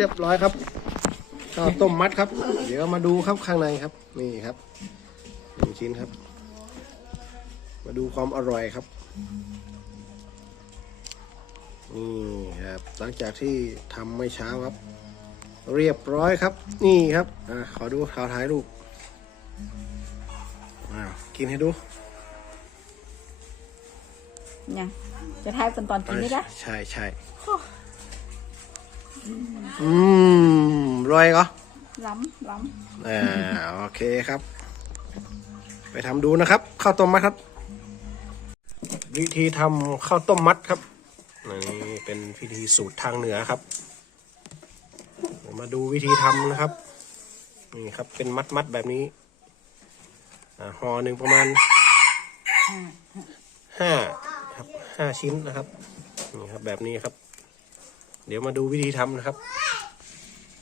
เรียบร้อยครับข้าวต้มมัดครับ เดี๋ยวมาดูครับข้างในครับ นี่ครับหนึ่งชิ้นครับ มาดูความอร่อยครับนี่ครับหลังจากที่ทำไม่เช้าครับ เรียบร้อยครับ นี่ครับอ่าขอดูข่าวถ่ายรูปอ้าวกินให้ดูเนี่ยจะทายกันตอนกินนี่ละใช่ใช่ อืมอร่อยเหรอล้ำล้อ่าโอเคครับ ไปทำดูนะครับข้าวต้มมัดครับ วิธีทำข้าวต้มมัดครับนี่เป็นพิธีสูตรทางเหนือครับเดี๋ยวมาดูวิธีทำนะครับนี่ครับเป็นมัดมัดๆแบบนี้อ่าห่อหนึ่งประมาณห้าครับห้าชิ้นนะครับนี่ครับแบบนี้ครับ เดี๋ยวมาดูวิธีทำนะครับ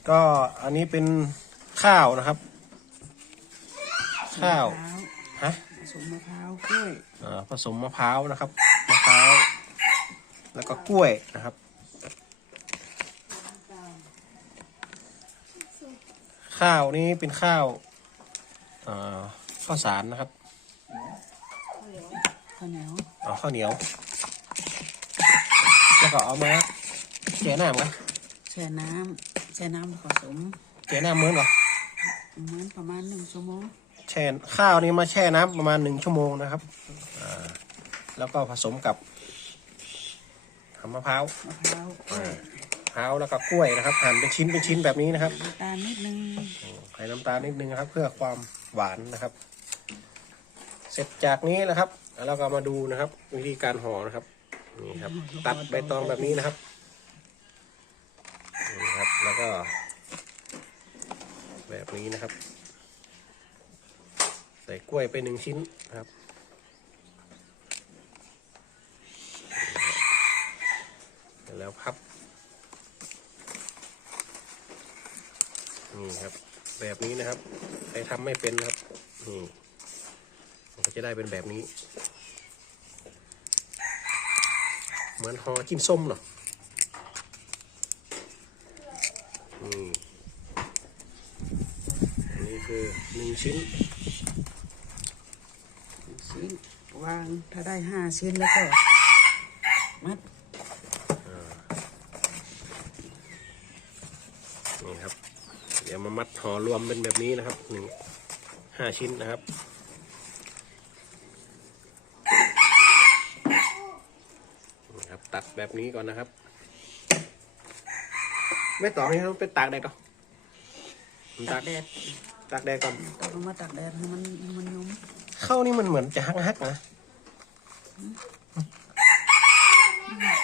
ก็อันนี้เป็นข้าวนะครับ ข้าวำฮะผสมมะพร้าวกล้วยอ่าผสมมะพร้าวนะครับมะพร้าวแล้วก็กล้วยนะครับ ข้าวนี้เป็นข้าวอ่าข้าวสารนะครับข้าวเหนียวเอาข้าวเหนียวแล้วก็เอามา แช่น้ำกันแช่น้ำแช่น้ำผสมแช่น้ำเหมือนเหรอเหมือนประมาณหนึ่งชั่วโมงแช่ข้าวนี้มาแช่น้ำประมาณหนึ่งชั่วโมงนะครับอ่าแล้วก็ผสมกับทำมะพร้าวมะพร้าวกล้วยมะพร้าวแล้วก็กล้วยนะครับหั่นเป็นชิ้นเป็นชิ้นแบบนี้นะครับน้ำตาลนิดนึงใส่น้ำตาลนิดนึงนะครับ เพื่อความหวานนะครับ เสร็จจากนี้นะครับแล้วเราก็มาดูนะครับ วิธีการห่อนะครับนี่ครับ ตัดใบตองแบบนี้นะครับนี่ครับแล้ว ก็ แบบนี้นะครับ ใส่กล้วยไปหนึ่งชิ้นครับ แล้วพับ นี่ครับ แบบนี้นะครับ ใครทำไม่เป็นนะครับ นี่มันก็จะได้เป็นแบบนี้ เหมือนห่อจิ้มส้มเนาะ นี่อันนี้คือหนึ่งชิ้นชิ้นวางถ้าได้ห้าชิ้นแล้วก็มัดนี่ครับ เดี๋ยวมามัดห่อรวมเป็นแบบนี้นะครับหนึ่งห้าชิ้นนะครับนี่ครับตัดแบบนี้ก่อนนะครับ ไม่ต่อนี่ต้องเป็นตากแดดก่อนตาตากกแดดตากแดดก่อนต้องเอามาตากแดดให้มันให้มันยุ่มเข้านี่มันเหมือนจะฮักฮักๆนะ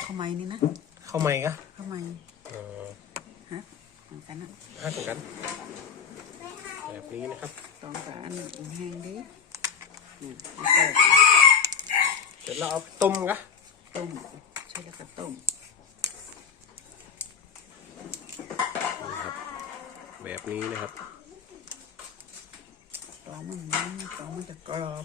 ข้าวไหมนี่นะเข้าไม่กะข้าวไหมเออฮะเหมือนกันนะฮักเหมือนกันแบบนี้นะครับต้องการอันแห้งดิอืมแล้วก็เดี๋ยวเราเอาต้มกะต้มใช่แล้วก็ต้ม แบบ นี้นะครับตองมันมันตองมันจะกรอบ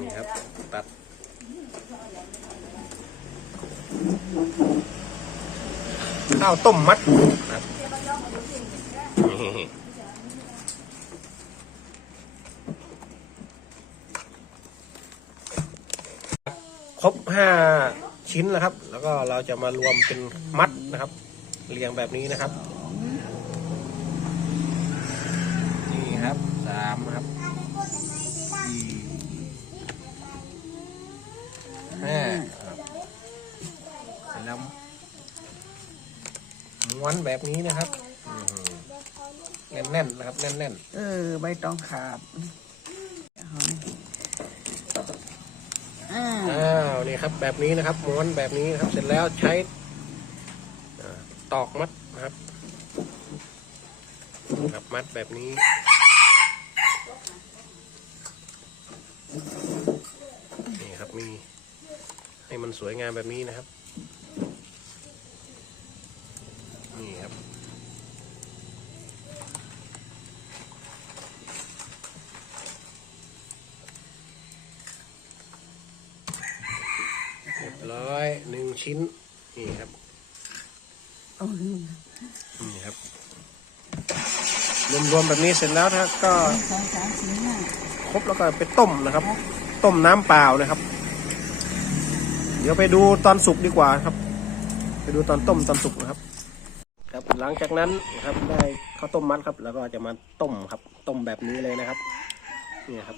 นี่ครับตัดข้าวต้มมัดนะครับนี่ ครบห้าชิ้นแล้วครับ แล้วก็เราจะมารวมเป็นมัดนะครับ เรียงแบบนี้นะครับ นี่ครับสามครับสี่ห้าสร็จแล้วม้วนแบบนี้นะครับแน่นๆนะครับ แน่นๆ เออ ใบตองขาดเอานี่อ่า ๆ ครับ แบบนี้นะครับม้วนแบบนี้นะครับ เสร็จแล้วใช้ตอกมัดนะครับครับมัดแบบนี้นี่ครับมีให้มันสวยงามแบบนี้นะครับ นี่ครับ ร้อยหนึ่งชิ้น นี่ครับโอ้ยนี่ครับ รวมๆแบบนี้เสร็จแล้วถ้าก็ครบแล้วก็ไปต้มนะครับ ต้มน้ำเปล่านะครับ เดี๋ยวไปดูตอนสุกดีกว่าครับ ไปดูตอนต้มตอนสุกนะครับ ครับหลังจากนั้นนะครับได้ข้าวต้มมัดครับ แล้วก็จะมาต้มครับ ต้มแบบนี้เลยนะครับ นี่ครับ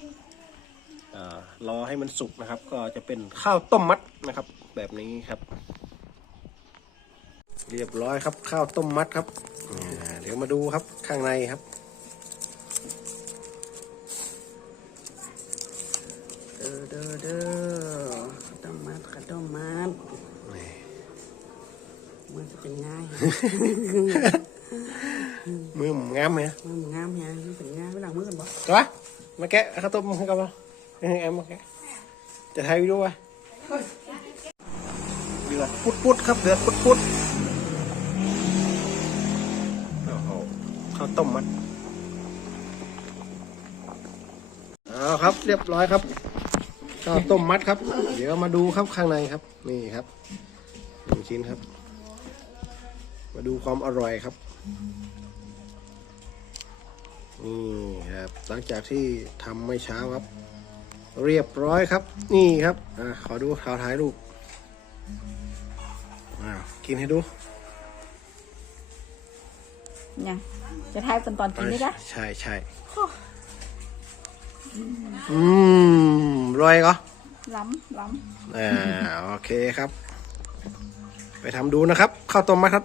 รอให้มันสุกนะครับ ก็จะเป็นข้าวต้มมัดนะครับ แบบนี้ครับ เรียบร้อยครับ ข้าวต้มมัดครับอ่าเดี๋ยวมาดูครับข้างในครับเด้อเด้อเด้อข้าวต้มมัดข้าวต้มมัดมันจะเป็นง่ายมือผมงามไหมมันงามแฮะมันเป็นง่ายเวลามือกันบ่ตัวมาแกะข้าวต้มให้กับ เราเอ้ยแอมมาแกะจะถ่ายวิดีโอไว้เดือดปุดปุดๆครับเดือดปุดปุดๆโอ้โหข้าวต้มมัดเอาครับ เรียบร้อยครับข้าวต้มมัดครับ เดี๋ยวมาดูครับข้างในครับ นี่ครับหนึ่งชิ้นครับ มาดูความอร่อยครับนี่ครับ หลังจากที่ทำไม่เช้าครับ เรียบร้อยครับ นี่ครับอ่าขอดูข่าวถ่ายรูปอ้าวกินให้ดูเนี่ยจะทายตอนตอนกินได้ปะใช่ใช่อืมรวยเหรอล้ำล้ำอ่าโอเคครับ ไปทำดูนะครับ ข้าวต้มมัดครับ